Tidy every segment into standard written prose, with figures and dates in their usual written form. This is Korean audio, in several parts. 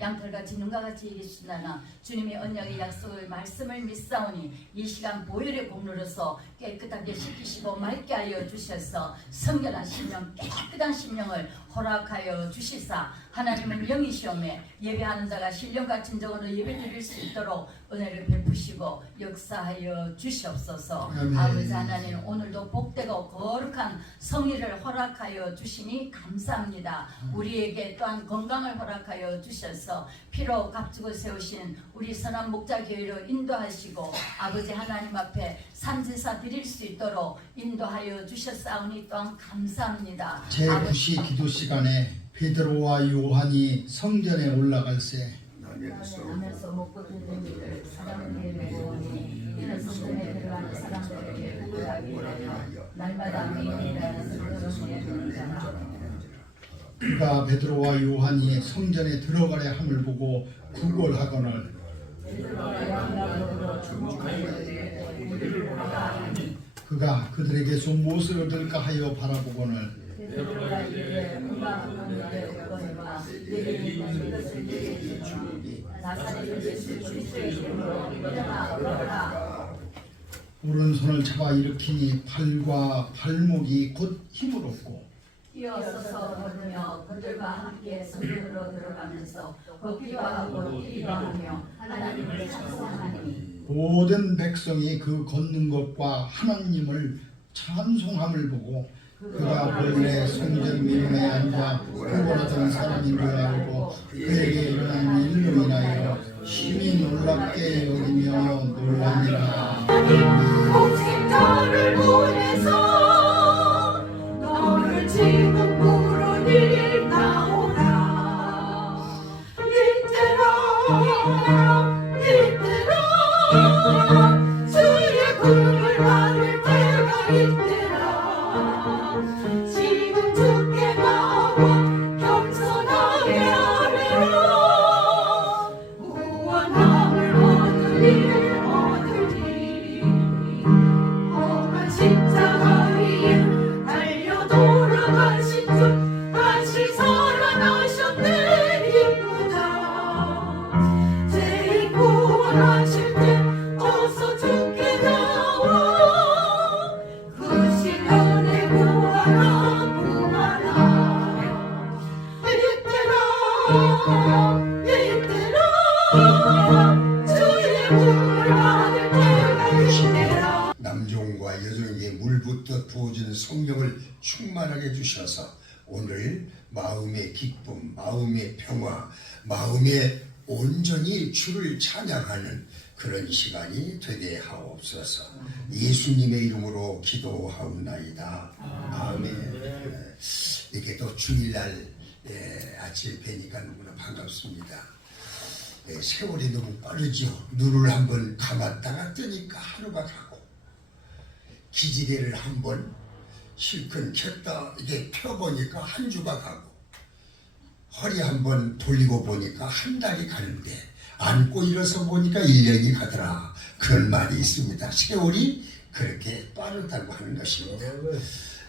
양털같이 눈과 같이 얘기하시나나 주님의 언약의 약속의 말씀을 믿사오니 이 시간 보혈의 공로로서 깨끗하게 씻기시고 맑게 하여 주셔서 성결한 심령 깨끗한 심령을 허락하여 주시사 하나님은 영이시오매 예배하는 자가 신령 같은 정으로 예배 드릴 수 있도록 은혜를 베푸시고 역사하여 주시옵소서. 아멘. 아버지 하나님 오늘도 복되고 거룩한 성의를 허락하여 주시니 감사합니다. 우리에게 또한 건강을 허락하여 주셔서 피로 값주고 세우신 우리 선한 목자교회로 인도하시고 아버지 하나님 앞에 산지사 드릴 수 있도록 인도하여 주셨사오니 또한 감사합니다. 제9시 기도 시간에 베드로와 요한이 성전에 올라갈새 하면서 먹고 듣는 이들 사랑을 내보니 이는 성전에 들어가는 사람들에게 구하기 날마다 미움이라는 성전에 그가 베드로와 요한이 성전에 들어가려 함을 보고 구걸하거늘 그가 그들에게서 무엇을 얻을까 하여 바라보거늘 오른손을 잡아 일으키니 팔과 발목이 곧 힘을 얻고 뛰어서서 걸으며 그들과 함께 성전으로 들어가면서 걷기도 하고 뛰기도 하며 하나님을 찬송하니 모든 백성이 그 걷는 것과 하나님을 찬송함을 보고 그가 본래 성전 미문에 앉아 구걸하던 사람인 줄 알고 그에게 일어난 일로 인하여 심히 놀랍게 여기며 놀라니라. 오직 너를 보내서 너를 지금 부르니다오라. 이때라 주의 구를 받을 때가 이때라. 지금 주께 나와 겸손하게 하리라. 구원함을 얻으리. 험한 십자가 위에 달려 돌아가신 주 다시 살아나셨네. 이쁘다. 죄인 구원하실 때 어서 주께 나와. 그 시간에 구하라 구하라. 이때라 주의 구원을 받을 때가 이때라. 남종과 여종에게 물붓듯 부어주는 성령을 충만하게 주셔서 오늘 마음의 기쁨, 마음의 평화, 마음의 온전히 주를 찬양하는 그런 시간이 되게 하옵소서. 예수님의 이름으로 기도하옵나이다. 아멘. 이렇게 또 주일날 아침에 뵈니까 너무나 반갑습니다. 세월이 너무 빠르죠. 눈을 한번 감았다가 뜨니까 하루가 가고 기지개를 한번 실컷 켰다 이게 펴보니까 한 주가 가고 허리 한번 돌리고 보니까 한 달이 가는데 안고 일어서 보니까 1년이 가더라. 그런 말이 있습니다. 세월이 그렇게 빠르다고 하는 것입니다.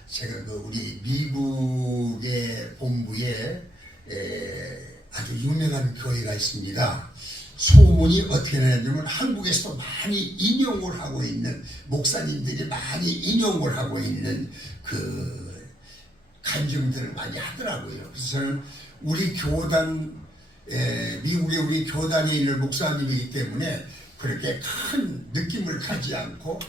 제가 우리 미국의 본부에 아주 유명한 교회가 있습니다. 소문이 어떻게 나냐면 한국에서도 많이 인용을 하고 있는 목사님들이 많이 인용을 하고 있는 그 간증들을 많이 하더라고요. 그래서 저는 우리 교단 미국의 우리 교단에 있는 목사님이기 때문에 그렇게 큰 느낌을 가지 않고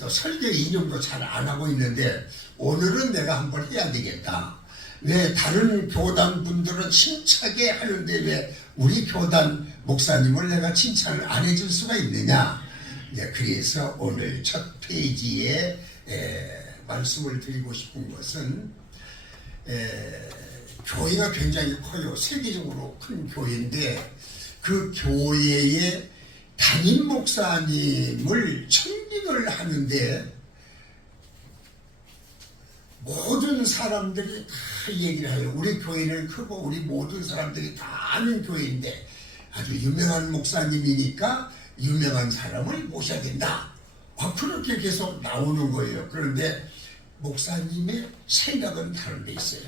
또 설교 인용도 잘 안 하고 있는데 오늘은 내가 한번 해야 되겠다. 왜 다른 교단 분들은 힘차게 하는데 왜 우리 교단 목사님을 내가 칭찬을 안 해줄 수가 있느냐. 그래서 오늘 첫 페이지에 말씀을 드리고 싶은 것은 교회가 굉장히 커요. 세계적으로 큰 교회인데 그 교회의 담임 목사님을 청빙을 하는데 모든 사람들이 다 얘기를 해요. 우리 교회는 크고 우리 모든 사람들이 다 아는 교회인데 아주 유명한 목사님이니까 유명한 사람을 모셔야 된다. 그렇게 계속 나오는 거예요. 그런데 목사님의 생각은 다른 데 있어요.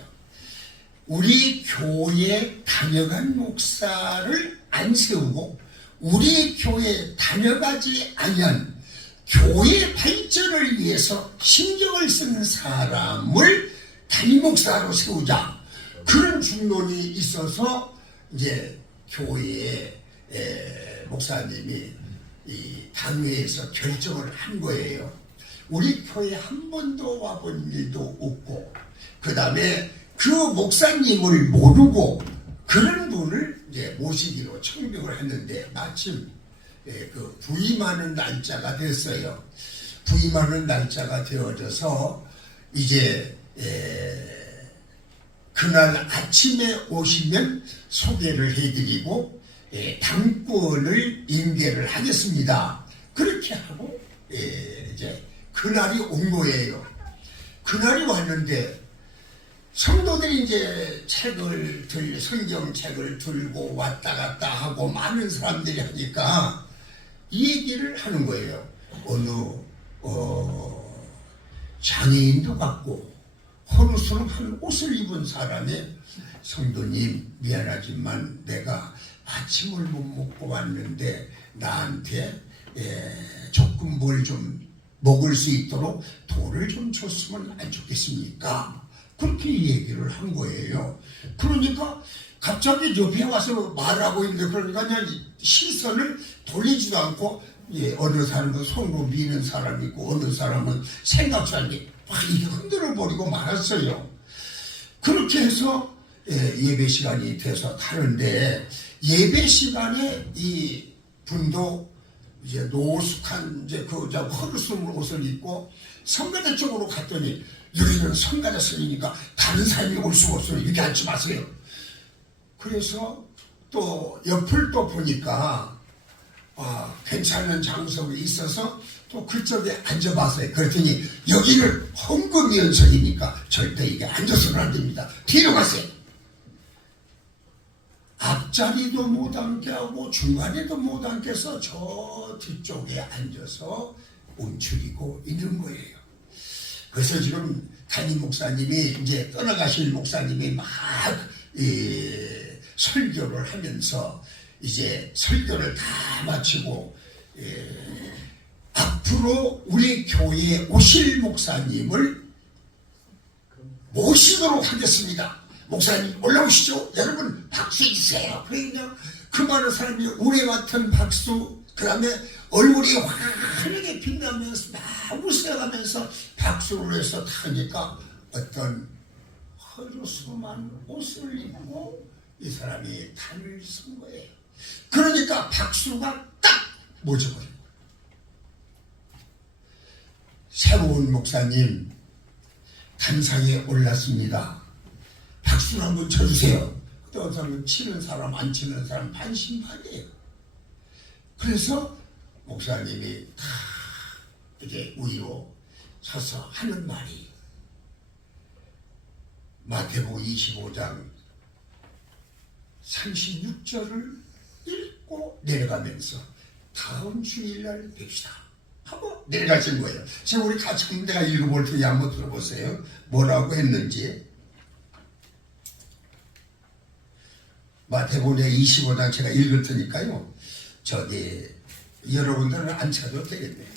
우리 교회 다녀간 목사를 안 세우고 우리 교회 다녀가지 아니한 교회 발전을 위해서 신경을 쓰는 사람을 담임 목사로 세우자, 그런 중론이 있어서 이제 교회의 목사님이 이 당회에서 결정을 한 거예요. 우리 교회 한 번도 와본 일도 없고, 그 다음에 그 목사님을 모르고 그런 분을 이제 모시기로 청빙을 했는데, 마침 그 부임하는 날짜가 됐어요. 부임하는 날짜가 되어져서 이제 그날 아침에 오시면 소개를 해드리고 당권을 인계를 하겠습니다. 그렇게 하고 이제 그날이 온 거예요. 그날이 왔는데 성도들이 이제 성경책을 들고 왔다 갔다 하고 많은 사람들이 하니까 이 얘기를 하는 거예요. 어느 장애인도 같고 허루스름한 옷을 입은 사람이, 성도님 미안하지만 내가 아침을 못 먹고 왔는데 나한테 조금 뭘 좀 먹을 수 있도록 돈을 좀 줬으면 안 좋겠습니까? 그렇게 얘기를 한 거예요. 그러니까 갑자기 옆에 와서 말하고 있는데, 그러니까 그냥 시선을 돌리지도 않고, 어느 사람은 손으로 미는 사람이 있고 어느 사람은 생각지 않게 막 이렇게 흔들어 버리고 말았어요. 그렇게 해서 예배 시간이 돼서 가는데, 예배 시간에 이 분도 이제 노숙한 이제 허루스름한 옷을 입고 성가대 쪽으로 갔더니, 여기는 성가대 선이니까 다른 사람이 올 수가 없어요. 이렇게 앉지 마세요. 그래서 또 옆을 또 보니까 괜찮은 장소가 있어서 또 그쪽에 앉아봤어요. 그랬더니 여기는 헌금위원석이니까 절대 이게 앉아서는 안 됩니다. 뒤로 가세요. 앞자리도 못 앉게 하고 중간에도 못 앉게 해서 저 뒤쪽에 앉아서 움츠리고 있는 거예요. 그래서 지금 담임 목사님이, 이제 떠나가실 목사님이 막 설교를 하면서 이제 설교를 다 마치고 앞으로 우리 교회에 오실 목사님을 모시도록 하겠습니다. 목사님 올라오시죠. 여러분 박수 주세요. 그러니까 그 많은 사람이 우리 같은 박수, 그 다음에 얼굴이 환하게 빛나면서 막 웃어가면서 박수를 해서 타니까 어떤 허루스름한 옷을 입고 이 사람이 단을 쓴 거예요. 그러니까 박수가 딱 멎어버린 거예요. 새로운 목사님 단상에 올랐습니다. 박수를 한번 쳐주세요. 어떤 사람은 치는 사람 안 치는 사람 반신반의예요. 그래서 목사님이 다 이제 위로 서서 하는 말이, 마태복음 25장 36절을 읽고 내려가면서 다음 주일날 뵙시다 하고 내려가신 거예요. 제가 우리 같이 한번 내가 읽어볼 테니 한번 들어보세요. 뭐라고 했는지. 마태복음 25장 제가 읽을 테니까요. 여러분들은 안 찾아도 되겠네요.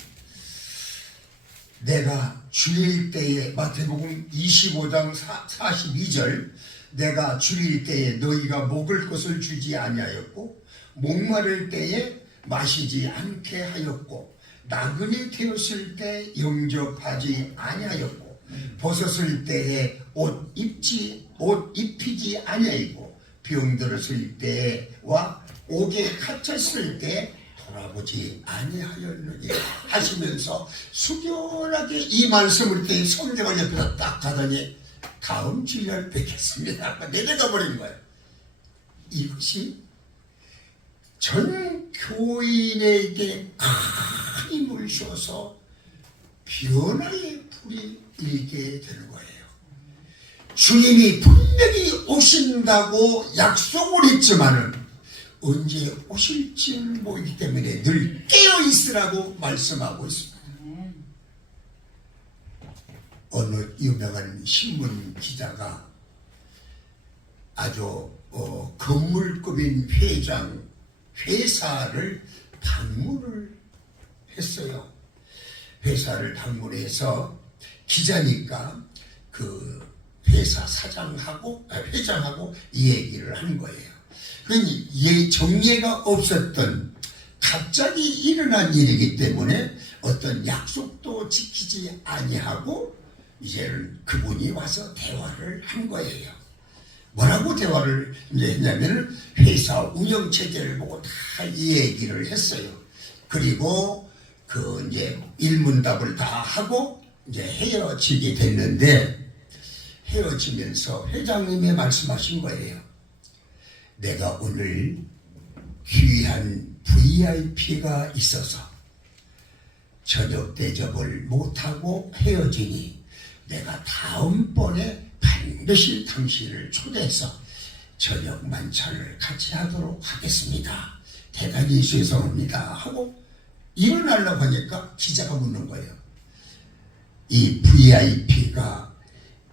내가 주일 때에, 마태복음 25장 42절, 내가 주일 때에 너희가 먹을 것을 주지 아니하였고 목마를 때에 마시지 않게 하였고 나그네 되었을 때 영접하지 아니하였고 벗었을 때에 옷 입히지 아니하였고 병들었을 때와 옥에 갇혔을 때 돌아보지 아니하였느니 하시면서 숙연하게 이 말씀을 때 성경을 옆에서 딱 하더니 다음 주일 뵙겠습니다. 내려가 버린 거예요. 이것이 전 교인에게 큰 힘을 주어서 변화의 불이 일게 되는 거예요. 주님이 분명히 오신다고 약속을 했지만은 언제 오실지는 모르기 때문에 늘 깨어 있으라고 말씀하고 있습니다. 어느 유명한 신문 기자가 아주 건물급인 회사를 방문을 했어요. 회사를 방문해서 기자니까 그 회사 회장하고 이 얘기를 한 거예요. 그러니 정례가 없었던 갑자기 일어난 일이기 때문에 어떤 약속도 지키지 아니하고 이제는 그분이 와서 대화를 한 거예요. 뭐라고 대화를 이제 했냐면은 회사 운영 체제를 보고 다 이 얘기를 했어요. 그리고 그 이제 일문답을 다 하고 이제 헤어지게 됐는데 헤어지면서 회장님이 말씀하신 거예요. 내가 오늘 귀한 VIP가 있어서 저녁 대접을 못하고 헤어지니 내가 다음번에 반드시 당신을 초대해서 저녁 만찬을 같이 하도록 하겠습니다. 대단히 죄송합니다 하고 일어나려고 하니까 기자가 묻는 거예요. 이 VIP가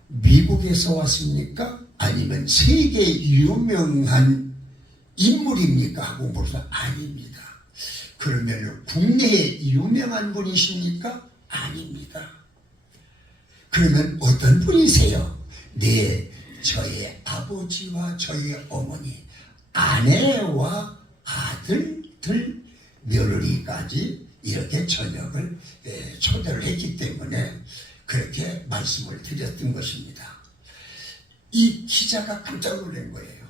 미국에서 왔습니까? 아니면 세계 유명한 인물입니까? 하고 물어서 아닙니다. 그러면 국내에 유명한 분이십니까? 아닙니다. 그러면 어떤 분이세요? 네, 저의 아버지와 저의 어머니, 아내와 아들들, 며느리까지 이렇게 저녁을 초대를 했기 때문에 그렇게 말씀을 드렸던 것입니다. 이 기자가 깜짝 놀란 거예요.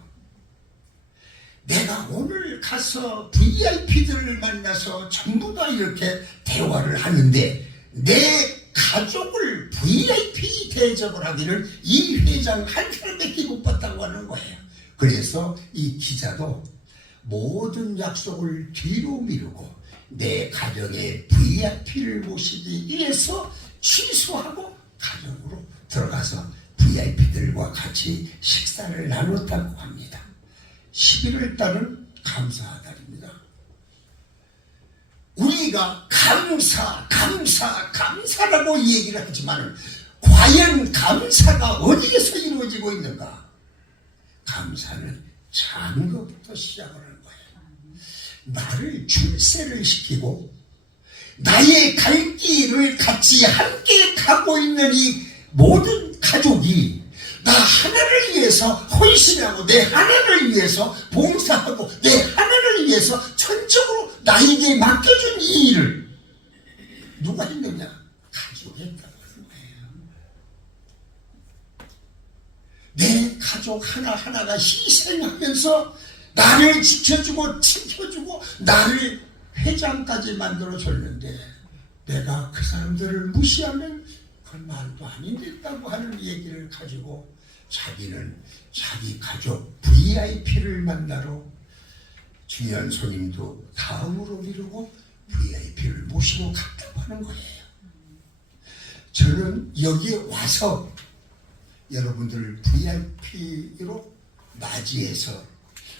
내가 오늘 가서 VIP들을 만나서 전부 다 이렇게 대화를 하는데 내 가족을 VIP 대접을 하기를 이 회장 한 사람밖에 못 봤다고 하는 거예요. 그래서 이 기자도 모든 약속을 뒤로 미루고 내 가정의 VIP를 모시기 위해서 취소하고 가정으로 들어가서 VIP들과 같이 식사를 나눴다고 합니다. 11월 달은 감사달입니다. 우리가 감사라고 얘기를 하지만 과연 감사가 어디에서 이루어지고 있는가? 감사는 작은 것부터 시작을 하는 거예요. 나를 출세를 시키고 나의 갈 길을 같이 함께 가고 있는 이 모든 가족이 나 하나를 위해서 헌신하고 내 하나를 위해서 봉사하고 내 하나를 위해서 전적으로 나에게 맡겨준 이 일을 누가 했느냐? 가족이 했다고 하는 거예요. 내 가족 하나하나가 희생하면서 나를 지켜주고 나를 회장까지 만들어줬는데 내가 그 사람들을 무시하면 그건 말도 아닌 됐다고 하는 얘기를 가지고 자기는 자기 가족 VIP를 만나러 중요한 손님도 다음으로 미루고 VIP를 모시고 갔다고 하는 거예요. 저는 여기에 와서 여러분들을 VIP로 맞이해서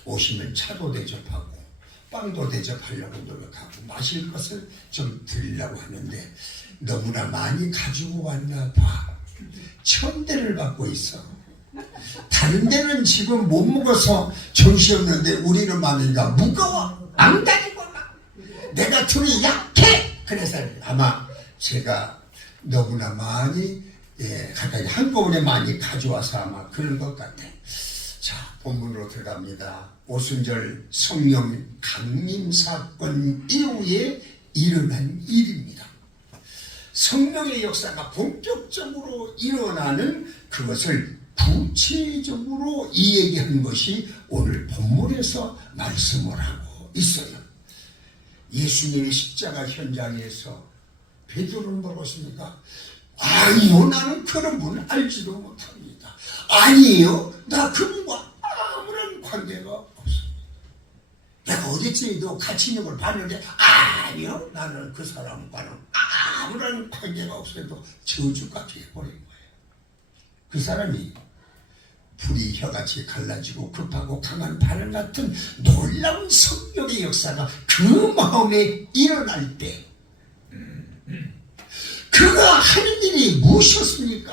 오시면 차도 대접하고 빵도 대접하려고 노력하고 마실 것을 좀 드리려고 하는데 너무나 많이 가지고 왔나 봐. 천대를 받고 있어. 다른 데는 지금 못 먹어서 정신없는데 우리는 마음인가 무거워. 안 가지고 막 내가 둘이 약해. 그래서 아마 제가 너무나 많이 가까이 한꺼번에 많이 가져와서 아마 그런 것 같아. 자, 본문으로 들어갑니다. 오순절 성령 강림 사건 이후에 일어난 일입니다. 성령의 역사가 본격적으로 일어나는 그것을 구체적으로 이야기한 것이 오늘 본문에서 말씀을 하고 있어요. 예수님의 십자가 현장에서 베드로는 뭐겠습니까? 아니요, 나는 그런 분 알지도 못합니다. 아니요, 나 그분과 아무런 관계가 없습니다. 내가 어디쯤에도 같이 있는 걸 봤는데 아니요, 나는 그 사람과는 아무런 관계가 없어도 저주까지 해버린 거예요. 그 사람이 불이 혀같이 갈라지고 급하고 강한 바람 같은 놀라운 성령의 역사가 그 마음에 일어날 때 그가 하는 일이 무엇이었습니까?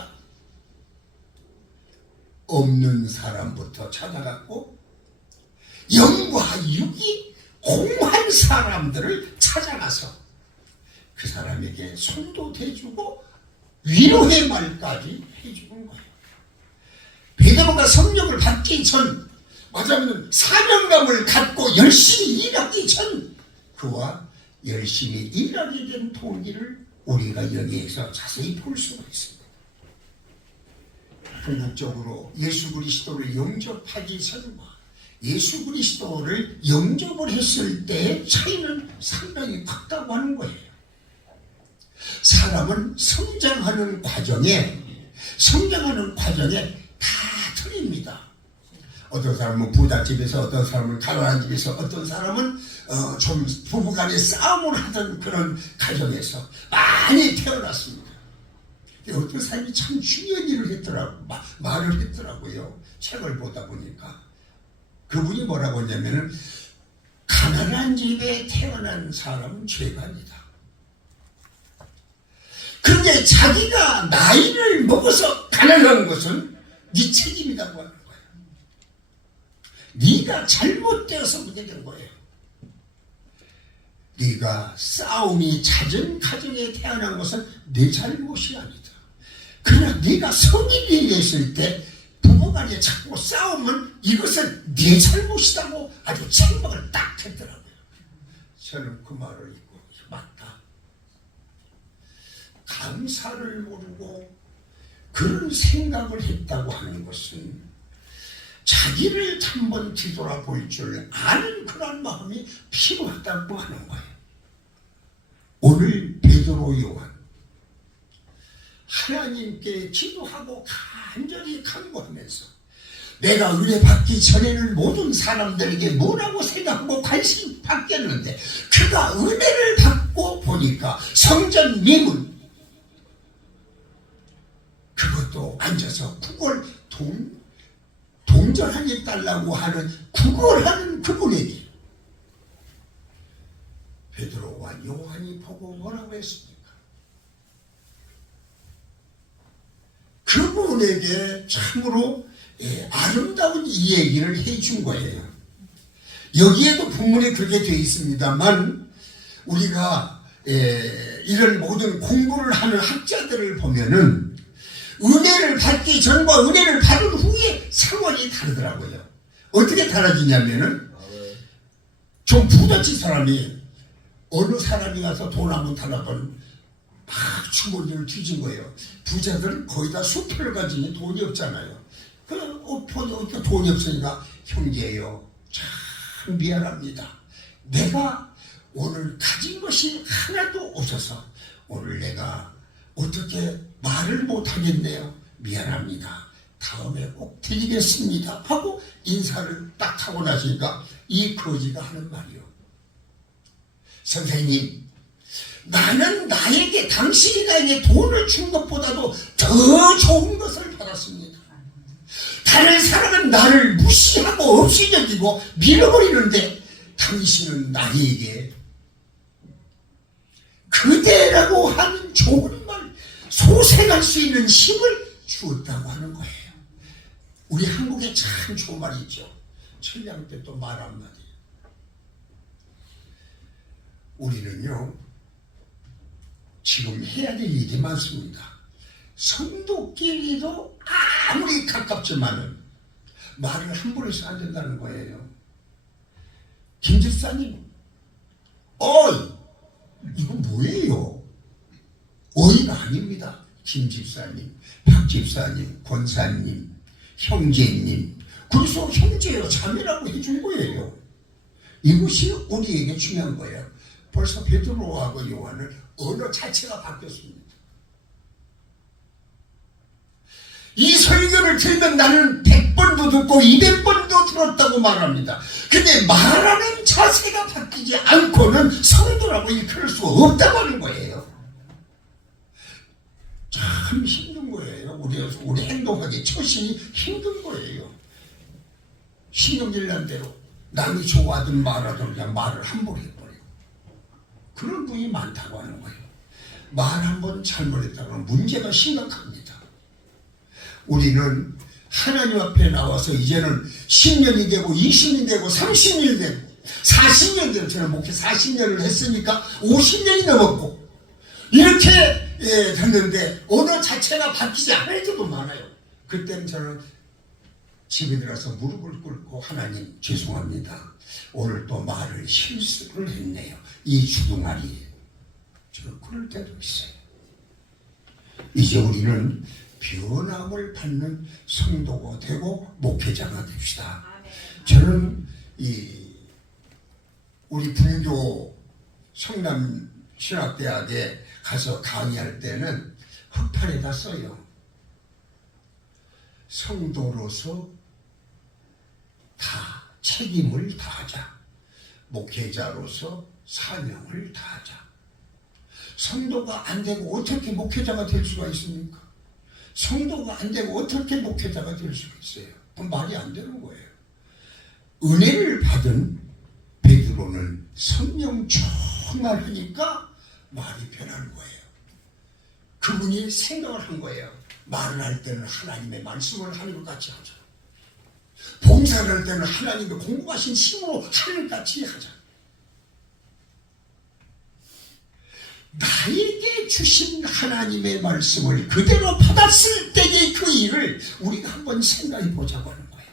없는 사람부터 찾아갔고 영과 육이 공한 사람들을 찾아가서 그 사람에게 손도 대주고 위로의 말까지 해주는 거예요. 베드로가 성령을 받기 전, 말하자면 사명감을 갖고 열심히 일하기 전 그와 열심히 일하게 된 동기를 우리가 여기에서 자세히 볼 수가 있습니다. 궁극적으로 예수 그리스도를 영접하기 전과 예수 그리스도를 영접을 했을 때의 차이는 상당히 컸다고 하는 거예요. 사람은 성장하는 과정에 다 틀립니다. 어떤 사람은 부잣집에서, 어떤 사람은 가난한 집에서, 어떤 사람은 좀 부부간에 싸움을 하던 그런 가정에서 많이 태어났습니다. 어떤 사람이 참 중요한 일을 했더라고, 말을 했더라고요. 책을 보다 보니까 그분이 뭐라고 했냐면은 가난한 집에 태어난 사람은 죄가 아니다. 그런데 자기가 나이를 먹어서 가난한 것은 네 책임이라고 하는 거예요. 네가 잘못되어서 문제된 거예요. 네가 싸움이 잦은 가정에 태어난 것은 네 잘못이 아니다. 그러나 네가 성인이 됐을 때 부부간에 자꾸 싸우면 이것은 네 잘못이라고 아주 책망을 딱 했더라고요. 저는 그 말을 읽고 맞다. 감사를 모르고 그런 생각을 했다고 하는 것은 자기를 한번 뒤돌아볼 줄 아는 그런 마음이 필요하다고 하는 거예요. 오늘 베드로 요한 하나님께 기도하고 간절히 간구하면서 내가 은혜 받기 전에는 모든 사람들에게 뭐라고 생각하고 관심 받겠는데 그가 은혜를 받고 보니까 성전 미문 그것도 앉아서 구걸 동전하게 달라고 하는 구걸하는 그분에게 베드로와 요한이 보고 뭐라고 했습니까? 그분에게 참으로 아름다운 이 얘기를 해준 거예요. 여기에도 본문에 그렇게 되어 있습니다만 우리가 이런 모든 공부를 하는 학자들을 보면은 은혜를 받기 전과 은혜를 받은 후에 상황이 다르더라고요. 어떻게 달라지냐면은 좀 부잣집 사람이 어느 사람이 가서 돈 한번 달라면 막 주머니를 뒤진 거예요. 부자들은 거의 다 수표를 가지니 돈이 없잖아요. 그러니까 돈이 없으니까 형제요 참 미안합니다. 내가 오늘 가진 것이 하나도 없어서 오늘 내가 어떻게 말을 못하겠네요. 미안합니다. 다음에 꼭 드리겠습니다. 하고 인사를 딱 하고 나시니까 이 거지가 하는 말이요. 선생님, 나는 나에게 당신이 나에게 돈을 준 것보다도 더 좋은 것을 받았습니다. 다른 사람은 나를 무시하고 없이 여기고 밀어버리는데 당신은 나에게 그대라고 하는 좋은 말, 소생할 수 있는 힘을 주었다고 하는 거예요. 우리 한국에 참 좋은 말이 있죠. 천량 때 또 말 한마디. 우리는요 지금 해야 될 일이 많습니다. 성도끼리도 아무리 가깝지만은 말을 함부로 해서 안 된다는 거예요. 김 집사님, 어이, 이거 뭐예요? 어이가 아닙니다. 김 집사님, 박 집사님, 권사님, 형제님. 그래서 형제요, 자매라고 해준 거예요. 이것이 우리에게 중요한 거예요. 벌써 베드로하고 요한은 언어 자체가 바뀌었습니다. 이 설교를 들으면 나는 100번도 듣고 200번도 들었다고 말합니다. 근데 말하는 자세가 바뀌지 않고는 성도라고 일컬을 수 없다고 하는 거예요. 참 힘든 거예요. 우리 행동하기 처신이 힘든 거예요. 신경질 난 대로 남이 좋아하든 말하든 그냥 말을 함부로 해버려요. 그런 분이 많다고 하는 거예요. 말 한 번 잘못했다면 문제가 심각합니다. 우리는 하나님 앞에 나와서 이제는 10년이 되고 20년이 되고 30년이 되고 40년 되고 저는 목회 40년을 했으니까 50년이 넘었고 이렇게 됐는데 언어 자체가 바뀌지 않을 때도 많아요. 그때는 저는 집에 들어가서 무릎을 꿇고 하나님 죄송합니다. 오늘 또 말을 실수를 했네요. 이 주둥아리. 저 그럴 때도 있어요. 이제 우리는 변함을 받는 성도가 되고 목회자가 됩시다. 저는 우리 분교 성남신학대학에 가서 강의할 때는 흑판에다 써요. 성도로서 다 책임을 다하자. 목회자로서 사명을 다하자. 성도가 안 되고 어떻게 목회자가 될 수가 있습니까? 성도가 안 되고 어떻게 목회자가 될 수가 있어요? 그건 말이 안 되는 거예요. 은혜를 받은 베드로는 성령 충만하니까 말이 변하는 거예요. 그분이 생각을 한 거예요. 말을 할 때는 하나님의 말씀을 하는 것 같이 하자. 봉사를 할 때는 하나님의 공급하신 힘으로 하는 것 같이 하자. 나에게 주신 하나님의 말씀을 그대로 받았을 때의 그 일을 우리가 한번 생각해 보자고 하는 거예요.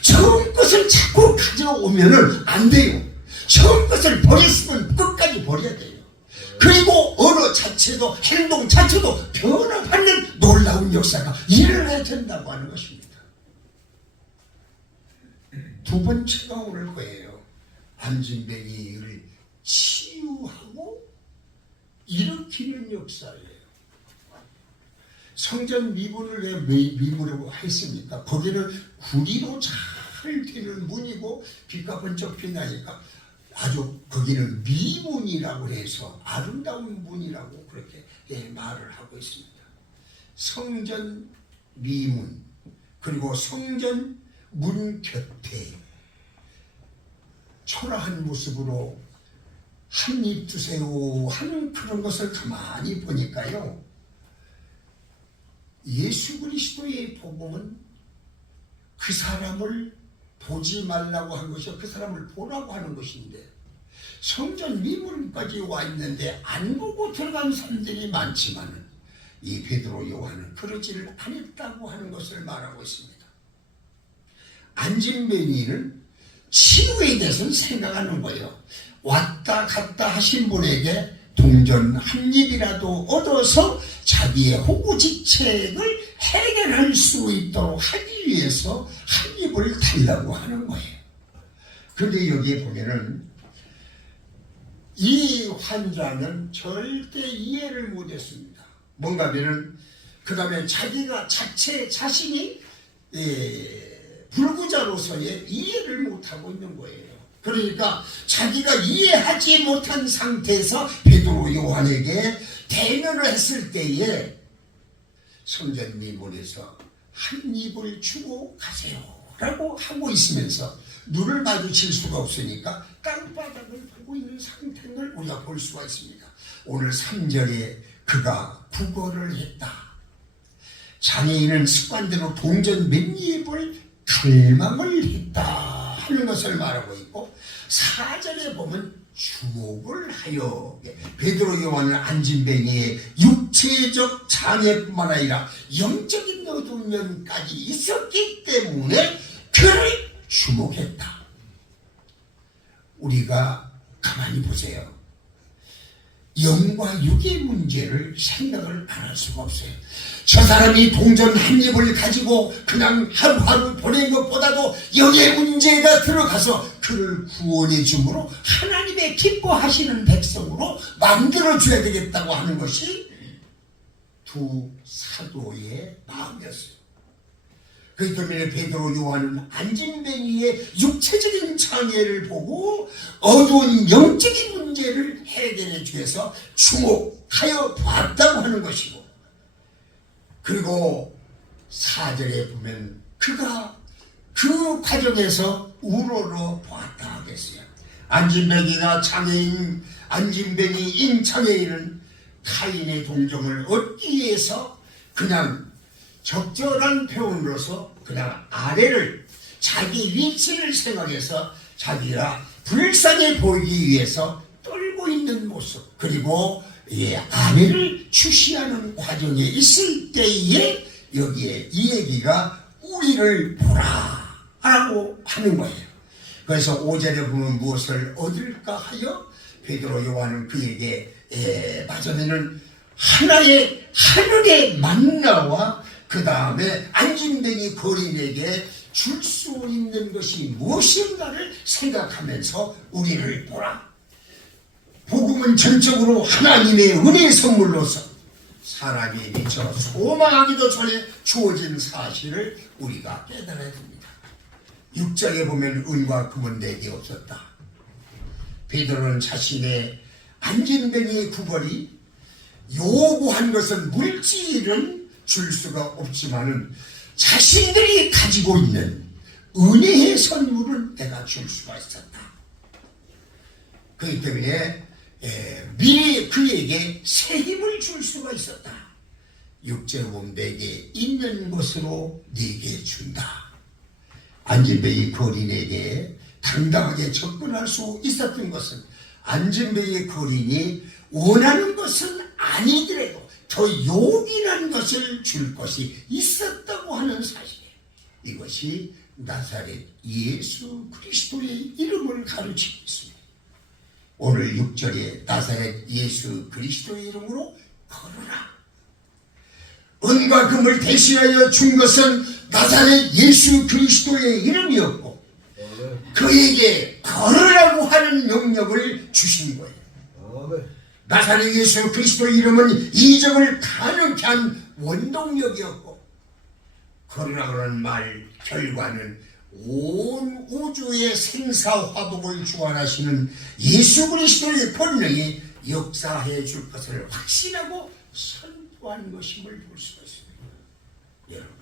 처음 것을 자꾸 가져오면은 안 돼요. 처음 것을 버렸으면 끝까지 버려야 돼요. 그리고 언어 자체도 행동 자체도 변화받는 놀라운 역사가 일어나야 된다고 하는 것입니다. 두 번째가 오늘 거예요. 안진뱅이를 치유하고 일으키는 역사예요. 성전 미문을 왜 미문이라고 했습니까? 거기는 구리로 잘 되는 문이고 빛과 번쩍 빛나니까 아주 거기는 미문이라고 해서 아름다운 문이라고 그렇게 말을 하고 있습니다. 성전 미문 그리고 성전 문 곁에 초라한 모습으로 한 입 드세요 하는 그런 것을 가만히 보니까요. 예수 그리스도의 복음은 그 사람을 보지 말라고 한 것이 그 사람을 보라고 하는 것인데 성전 미문까지 와 있는데 안 보고 들어간 사람들이 많지만 이 베드로 요한은 그러지를 않았다고 하는 것을 말하고 있습니다. 안진뱅이는 치유에 대해서는 생각하는 거예요. 왔다 갔다 하신 분에게 동전 한 입이라도 얻어서 자기의 호구직책을 해결할 수 있도록 하기 위해서 한 입을 달라고 하는 거예요. 그런데 여기에 보면은 이 환자는 절대 이해를 못했습니다. 뭔가 하면은 그 다음에 자기가 자신이 불구자로서의 이해를 못하고 있는 거예요. 그러니까 자기가 이해하지 못한 상태에서 베드로 요한에게 대면을 했을 때에 성전 미문에서 한 입을 주고 가세요 라고 하고 있으면서 눈을 마주칠 수가 없으니까 땅바닥을 보고 있는 상태를 우리가 볼 수가 있습니다. 오늘 3절에 그가 구걸을 했다. 장애인은 습관대로 동전 몇 입을 갈망을 했다 하는 것을 말하고 있고 4절에 보면 주목을 하여 베드로 요한은 안진뱅이의 육체적 장애뿐만 아니라 영적인 어두면까지 있었기 때문에 그를 주목했다. 우리가 가만히 보세요. 영과 육의 문제를 생각을 안 할 수가 없어요. 저 사람이 동전 한 입을 가지고 그냥 하루하루 보낸 것보다도 영의 문제가 들어가서 그를 구원해 주므로 하나님의 기뻐하시는 백성으로 만들어줘야 되겠다고 하는 것이 두 사도의 마음이었어요. 그렇기 때문에 베드로 요한은 안진뱅이의 육체적인 장애를 보고 어두운 영적인 문제를 해결해 주어서 주목하여 봤다고 하는 것이고 그리고 4절에 보면 그가 그 과정에서 우러러 보았다 하겠어요. 안진뱅이가 장애인 안진뱅이인 장애인은 타인의 동정을 얻기 위해서 그냥 적절한 표현으로서 그냥 아내를 자기 위치를 생각해서 자기가 불쌍해 보이기 위해서 떨고 있는 모습, 그리고 아내를 주시하는 과정에 있을 때에 여기에 이 얘기가 우리를 보라 라고 하는 거예요. 그래서 5절에 보면 무엇을 얻을까 하여 베드로 요한은 그에게 맞으면은 하나의 하늘의 만나와 그 다음에 안진뱅이 거린에게 줄 수 있는 것이 무엇인가를 생각하면서 우리를 보라. 복음은 전적으로 하나님의 은혜의 선물로서 사람이 미처 소망하기도 전에 주어진 사실을 우리가 깨달아야 됩니다. 6절에 보면 은과 금은 내게 없었다. 베드로는 자신의 안진뱅이의 구걸이 요구한 것은 물질은 줄 수가 없지만은 자신들이 가지고 있는 은혜의 선물을 내가 줄 수가 있었다. 그렇기 때문에 미리 그에게 새 힘을 줄 수가 있었다. 6절에 보면 내게 있는 것으로 네게 준다. 안진뱅이 거린에게 당당하게 접근할 수 있었던 것은 안진뱅이 거린이 원하는 것은 아니더라도 더 요긴한 것을 줄 것이 있었다고 하는 사실이에요. 이것이 나사렛 예수 그리스도의 이름을 가르치고 있습니다. 오늘 6절에 나사렛 예수 그리스도의 이름으로 걸어라. 은과 금을 대신하여 준 것은 나사렛 예수 그리스도의 이름이었고 그에게 걸으라고 하는 명령을 주신 거예요. 나사렛 예수 그리스도의 이름은 이적을 가능케 한 원동력이었고 걸으라고 하는 말 결과는 온 우주의 생사화복을 주관하시는 예수 그리스도의 권능이 역사해 줄 것을 확신하고 선포한 것임을 볼 수가 있습니다. 여러분,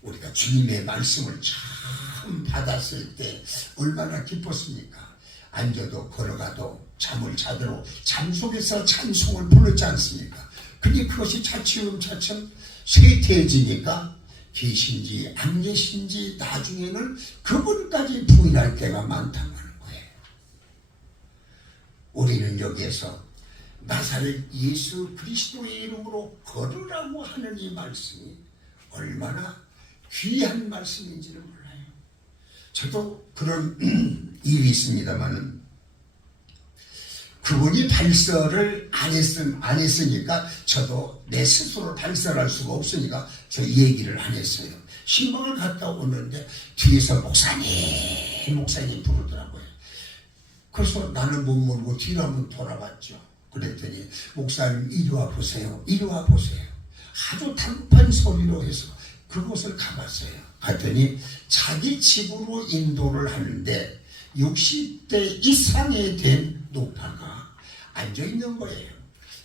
우리가 주님의 말씀을 참 받았을 때 얼마나 기뻤습니까? 앉아도 걸어가도 잠을 자도록 잠 속에서 찬송을 부르지 않습니까? 근데 그것이 차츰차츰 쇠퇴해지니까 계신지 안 계신지 나중에는 그분까지 부인할 때가 많다는 거예요. 우리는 여기에서 나사렛 예수 그리스도의 이름으로 걸으라고 하는 이 말씀이 얼마나 귀한 말씀인지를 몰라요. 저도 그런 일이 있습니다만은 그분이 발설을 안 했으니까 저도 내 스스로 발설할 수가 없으니까 저 얘기를 안 했어요. 신방을 갔다 오는데 뒤에서 목사님 부르더라고요. 그래서 나는 못 모르고 뒤로 한번 돌아봤죠. 그랬더니 목사님 이리 와 보세요. 이리 와 보세요. 아주 단판 소리로 해서 그곳을 가봤어요. 갔더니 자기 집으로 인도를 하는데 60대 이상에 된 노파가 앉아있는 거예요.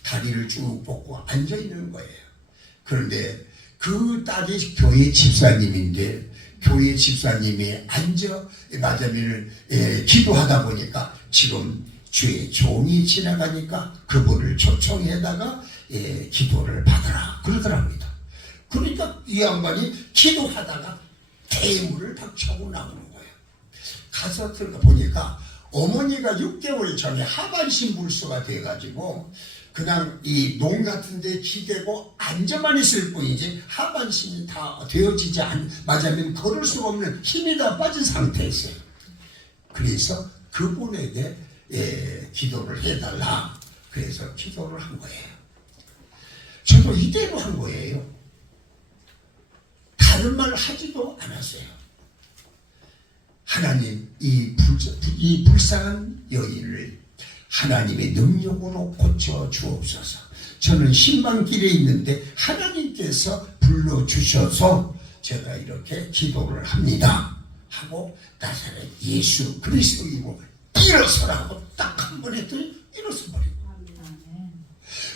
다리를 쭉 뻗고 앉아있는 거예요. 그런데 그 딸이 교회 집사님인데 교회 집사님이 맞으면 기도하다 보니까 지금 주의 종이 지나가니까 그분을 초청해다가 기도를 받으라 그러더랍니다. 그러니까 이 양반이 기도하다가 대물을 박차고 나오는 거예요. 가서 들어가 보니까 어머니가 6개월 전에 하반신 불수가 돼가지고 그냥 이 농 같은 데 기대고 앉아만 있을 뿐이지 하반신이 다 되어지지 맞으면 걸을 수가 없는 힘이 다 빠진 상태였어요. 그래서 그분에게 기도를 해달라. 그래서 기도를 한 거예요. 저도 이대로 한 거예요. 다른 말 하지도 않았어요. 하나님, 이 불쌍한 여인을 하나님의 능력으로 고쳐 주옵소서. 저는 신방길에 있는데 하나님께서 불러주셔서 제가 이렇게 기도를 합니다. 하고 나사렛 예수 그리스도 이름으로 일어서라고 딱 한 번 했더니 일어서 버리고.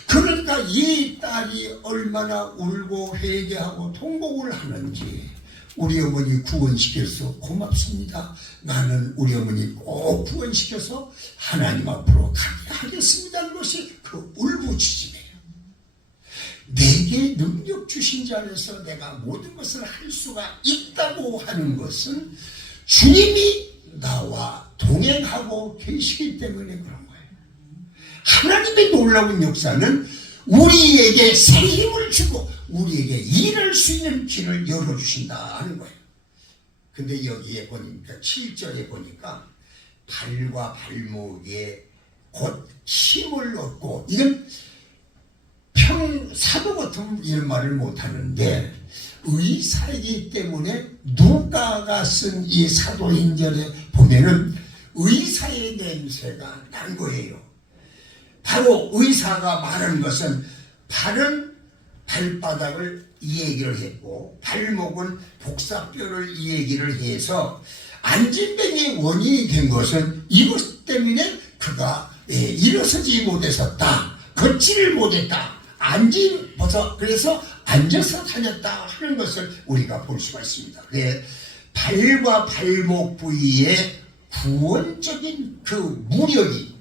그러니까 이 딸이 얼마나 울고 회개하고 통곡을 하는지 우리 어머니 구원시켜서 고맙습니다. 나는 우리 어머니 꼭 구원시켜서 하나님 앞으로 가게 하겠습니다. 이것이 그 울부짖음이에요. 내게 내게 능력 주신 자 안에서 내가 모든 것을 할 수가 있다고 하는 것은 주님이 나와 동행하고 계시기 때문에 그런 거예요. 하나님의 놀라운 역사는 우리에게 새 힘을 주고 우리에게 일할 수 있는 길을 열어주신다 하는 거예요. 근데 여기에 보니까 7절에 보니까 발과 발목에 곧 힘을 얻고, 이건 사도 같으면 이런 말을 못하는데 의사이기 때문에 누가가 쓴 이 사도행전에 보면은 의사의 냄새가 난 거예요. 바로 의사가 말하는 것은 발은 발바닥을 이 얘기를 했고 발목은 복사뼈를 이 얘기를 해서 안진병의 원인이 된 것은 이것 때문에 그가 일어서지 못했었다, 걷지를 못했다, 그래서 앉아서 다녔다 하는 것을 우리가 볼 수가 있습니다. 발과 발목 부위에 구원적인 그 무력이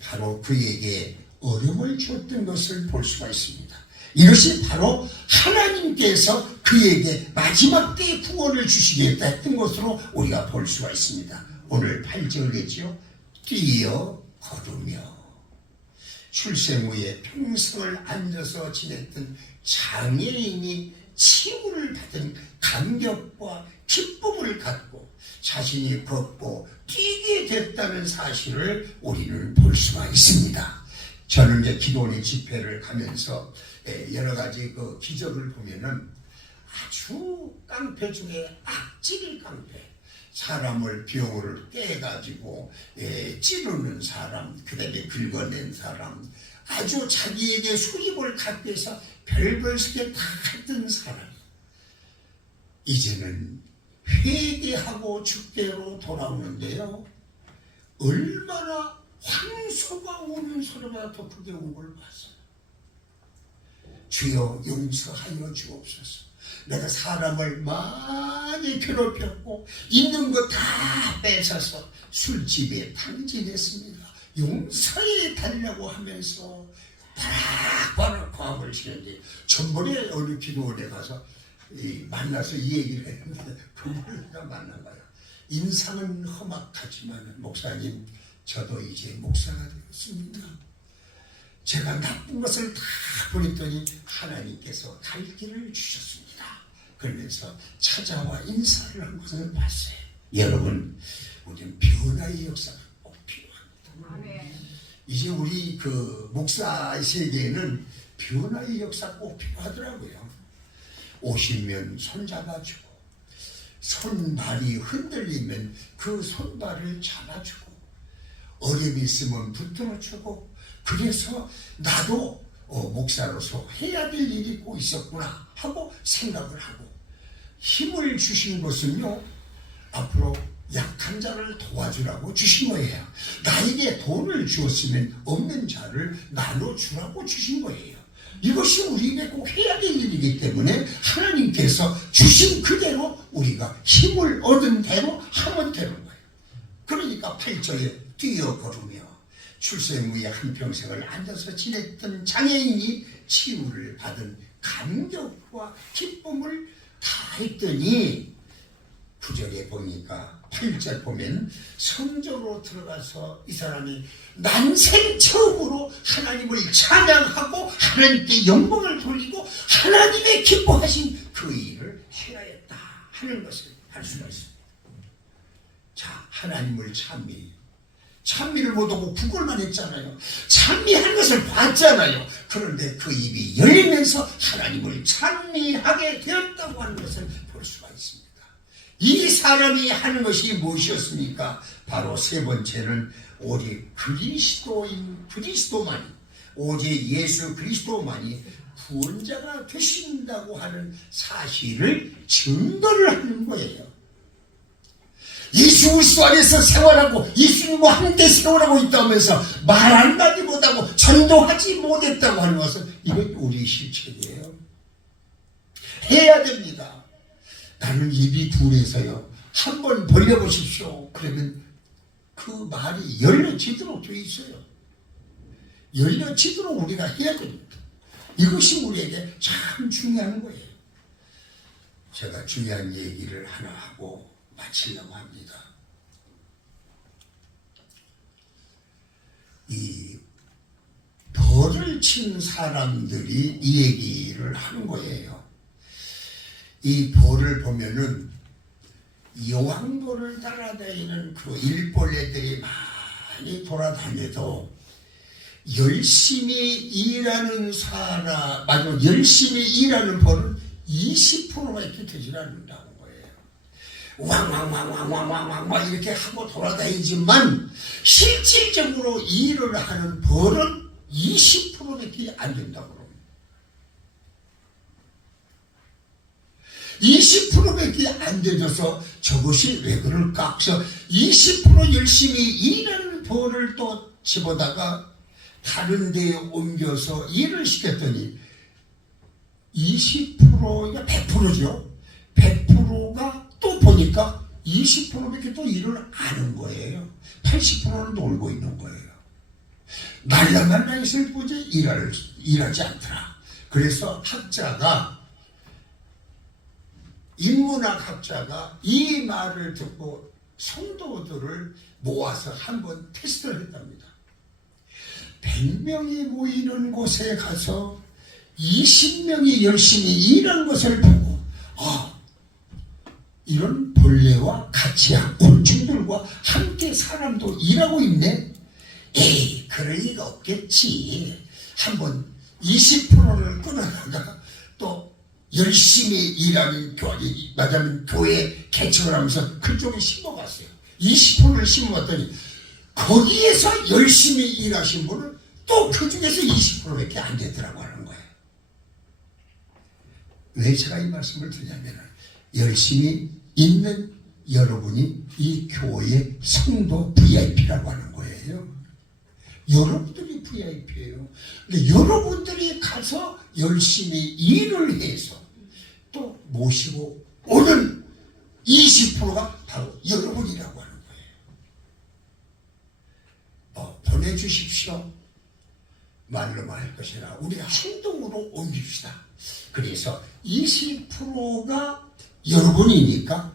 바로 그에게 어려움을 줬던 것을 볼 수가 있습니다. 이것이 바로 하나님께서 그에게 마지막 때에 구원을 주시겠다 했던 것으로 우리가 볼 수가 있습니다. 오늘 8절이죠. 뛰어 걸으며. 출생 후에 평생을 앉아서 지냈던 장애인이 치유를 받은 감격과 기쁨을 갖고 자신이 걷고 뛰게 됐다는 사실을 우리는 볼 수가 있습니다. 저는 이제 기도원의 집회를 가면서 여러 가지 그 기적을 보면은 아주 깡패 중에 악질 깡패, 사람을 병을 깨가지고 찌르는 사람, 그 다음에 긁어낸 사람, 아주 자기에게 수입을 갖기 위해서 별별 속에 다 했던 사람, 이제는 회개하고 주께로 돌아오는데요, 얼마나 황소가 오는 소리보다 더 크게 온 걸 봤어요. 주여 용서하여 주옵소서. 내가 사람을 많이 괴롭혔고 있는 거 다 뺏어서 술집에 탕진했습니다. 용서해 달라고 하면서 바락바락 과음을 치는데, 전번에 어느 기도원에 가서 만나서 이 얘기를 했는데 그분과 만난 거야. 인상은 험악하지만 목사님, 저도 이제 목사가 되었습니다. 제가 나쁜 것을 다 버렸더니 하나님께서 갈 길을 주셨습니다. 그러면서 찾아와 인사를 한 것을 봤어요. 여러분, 우리는 변화의 역사가 꼭 필요합니다. 이제 우리 그 목사 세계에는 변화의 역사가 꼭 필요하더라고요. 오시면 손잡아주고, 손발이 흔들리면 그 손발을 잡아주고, 어려움이 있으면 붙들어주고, 그래서 나도 목사로서 해야 될 일이 꼭 있었구나 하고 생각을 하고, 힘을 주신 것은요, 앞으로 약한 자를 도와주라고 주신 거예요. 나에게 돈을 주었으면 없는 자를 나눠주라고 주신 거예요. 이것이 우리에게 꼭 해야 될 일이기 때문에 하나님께서 주신 그대로 우리가 힘을 얻은 대로 하면 되는 거예요. 그러니까 8절에 뛰어 걸으며 출생 후에 한평생을 앉아서 지냈던 장애인이 치유를 받은 감격과 기쁨을 다 했더니 9절에 보니까 8절 보면 성전으로 들어가서 이 사람이 난생 처음으로 하나님을 찬양하고 하나님께 영광을 돌리고 하나님의 기뻐하신 그 일을 행하였다 하는 것을 알 수가 있습니다. 자, 하나님을 찬미를 못하고 구걸만 했잖아요. 찬미한 것을 봤잖아요. 그런데 그 입이 열리면서 하나님을 찬미하게 되었다고 하는 것을 볼 수가 있습니다. 이 사람이 하는 것이 무엇이었습니까? 바로 세 번째는 오직 그리스도만이, 오직 예수 그리스도만이 구원자가 되신다고 하는 사실을 증거를 하는 거예요. 예수 그리스도 안에서 생활하고 예수님과 함께 생활하고 있다면서 말 한마디 못하고 전도하지 못했다고 하는 것은 이건 우리의 실체예요. 해야 됩니다. 나는 입이 둔해서요, 한번 벌려보십시오. 그러면 그 말이 열려지도록 되어 있어요. 열려지도록 우리가 해야 됩니다. 이것이 우리에게 참 중요한 거예요. 제가 중요한 얘기를 하나 하고 마치려고 합니다. 이 벌을 친 사람들이 이 얘기를 하는 거예요. 이 벌을 보면은 여왕벌을 따라다니는 그 일벌레들이 많이 돌아다녀도 열심히 일하는 사람, 마지막 열심히 일하는 벌은 20%밖에 되질 않는다는 거예요. 왕왕왕왕왕왕왕 이렇게 하고 돌아다니지만 실질적으로 일을 하는 벌은 20%밖에 안 된다고 그럽니다. 20%밖에 안 되져서 저것이 왜 그럴까? 그래서 20% 열심히 일하는 벌을 또 집어다가 다른 데에 옮겨서 일을 시켰더니 20%가 100%죠. 100%가 또 보니까 20%밖에 또 일을 안 하는 거예요. 80%는 놀고 있는 거예요. 말라말라 있을 뿐이지 일하지 않더라. 그래서 인문학 학자가 이 말을 듣고 성도들을 모아서 한번 테스트를 했답니다. 100명이 모이는 곳에 가서 20명이 열심히 일한 것을 보고 이런 벌레와 같이 곤충들과 함께 사람도 일하고 있네. 에이 그럴 리가 없겠지. 한번 20%를 끊어다가 또 열심히 일하는 교회 개척을 하면서 그쪽에 심어갔어요. 20%를 심어갔더니 거기에서 열심히 일하신 분은 또 그 중에서 20%밖에 안 되더라고 하는 거예요. 왜 제가 이 말씀을 드냐면 열심히 있는 여러분이 이 교회의 성도 VIP라고 하는 거예요. 여러분들이 VIP예요. 근데 여러분들이 가서 열심히 일을 해서 또 모시고 오는 20%가 바로 여러분이라고 하는 거예요. 보내주십시오. 말로만 할 것이라 우리가 행동으로 옮깁시다. 그래서 20%가 여러분이니까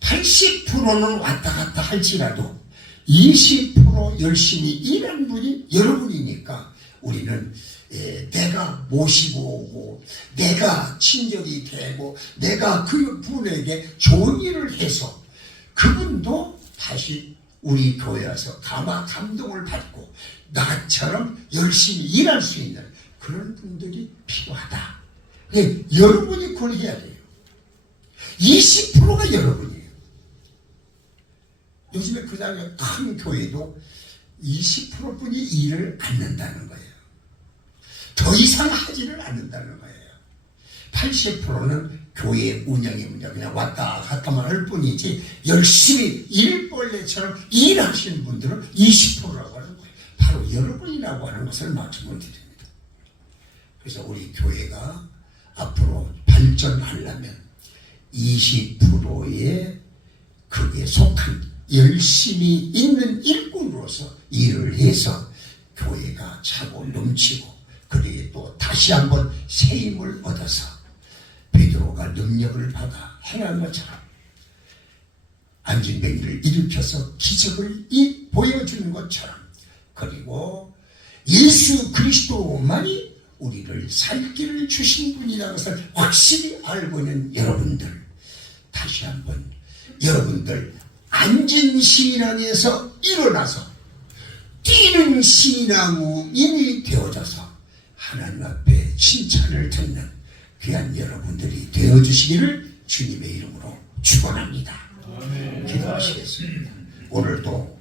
80%는 왔다 갔다 할지라도 20% 열심히 일한 분이 여러분이니까 우리는 내가 모시고 오고 내가 친정이 되고 내가 그 분에게 좋은 일을 해서 그분도 다시 우리 교회에 와서 감동을 받고 나처럼 열심히 일할 수 있는 그런 분들이 필요하다. 여러분이 그걸 해야 돼요. 20%가 여러분이에요. 요즘에 그 다음에 큰 교회도 20%뿐이 일을 않는다는 거예요. 더 이상 하지를 않는다는 거예요. 80%는 교회 운영의 문제 그냥 왔다 갔다만 할 뿐이지 열심히 일벌레처럼 일하시는 분들은 20%라고 하는 거예요. 바로 여러분이라고 하는 것을 말씀을 드립니다. 그래서 우리 교회가 앞으로 발전하려면 20%의 그게 속한 열심히 있는 일꾼으로서 일을 해서 교회가 차고 넘치고 그리고 또 다시 한번 새 힘을 얻어서 베드로가 능력을 받아 행한 것처럼 안진뱅이를 일으켜서 기적을 보여주는 것처럼 그리고 예수 그리스도만이 우리를 살 길을 주신 분이라는 것을 확실히 알고 있는 여러분들 다시 한번 여러분들 앉은 신앙에서 일어나서 뛰는 신앙인이 되어져서 하나님 앞에 칭찬을 듣는 귀한 여러분들이 되어주시기를 주님의 이름으로 축원합니다. 기도하시겠습니다. 오늘도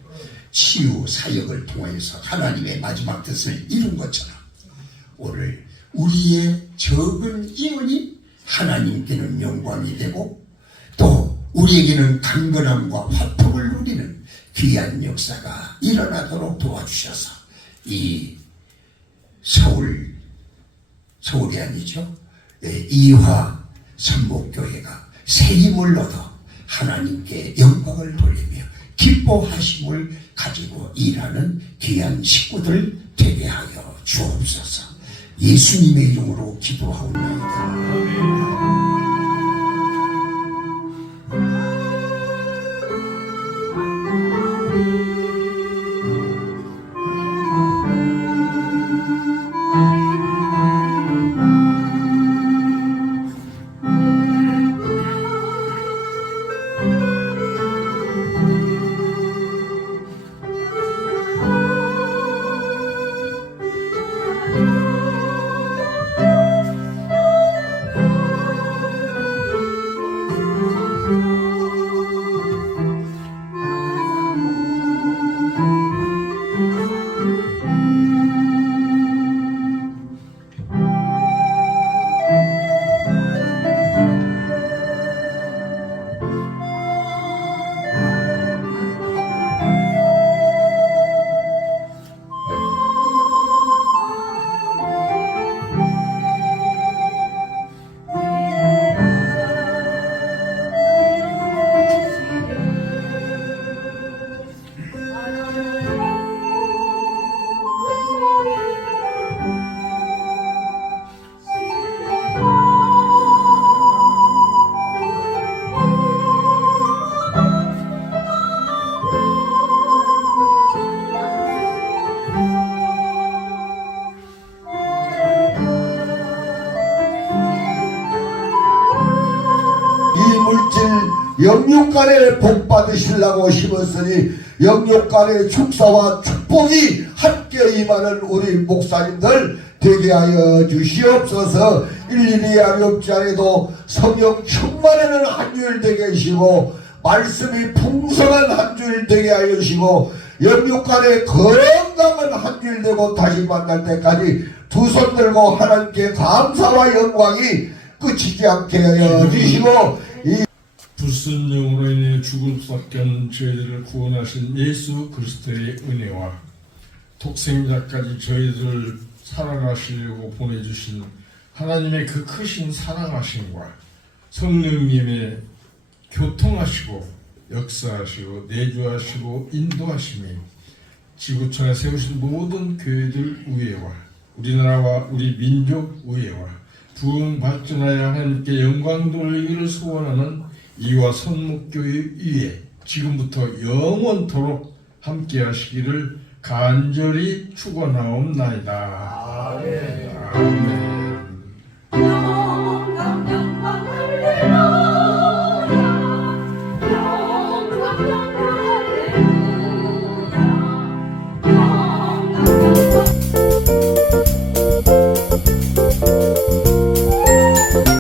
치유 사역을 통해서 하나님의 마지막 뜻을 이룬 것처럼 오늘 우리의 적은 이언이 하나님께는 영광이 되고 또 우리에게는 강건함과 화평을 누리는 귀한 역사가 일어나도록 도와주셔서 이 서울이 아니죠. 이화 선목교회가 새 힘을 얻어 하나님께 영광을 돌리며 기뻐하심을 가지고 일하는 귀한 식구들 되게 하여 주옵소서. 예수님의 이름으로 기도하옵나이다. 영육간에 복 받으시려고 심었으니 영육간의 축사와 축복이 함께 임하는 우리 목사님들 되게 하여 주시옵소서. 일일이 어렵지 않아도 성령 충만하는 한 주일 되게 하시고 말씀이 풍성한 한 주일 되게 하여 주시고 영육간에 건강한 한 주일 되고 다시 만날 때까지 두 손 들고 하나님께 감사와 영광이 끝이지 않게 하여 주시고 불순종으로 인해 죽을 수밖에 없는 저희들을 구원하신 예수 그리스도의 은혜와 독생자까지 저희들을 사랑하시려고 보내주신 하나님의 그 크신 사랑하심과 성령님의 교통하시고 역사하시고 내주하시고 인도하심이 지구촌에 세우신 모든 교회들 위에와 우리나라와 우리 민족 위에와 부흥 발전하여 하나님께 영광 돌리기를 소원하는 이와 선목교회 위에 지금부터 영원토록 함께 하시기를 간절히 축원하옵나이다. 아멘. 아멘. 영광 영광 할렐루야 영광 영광 할렐루야 영광 영광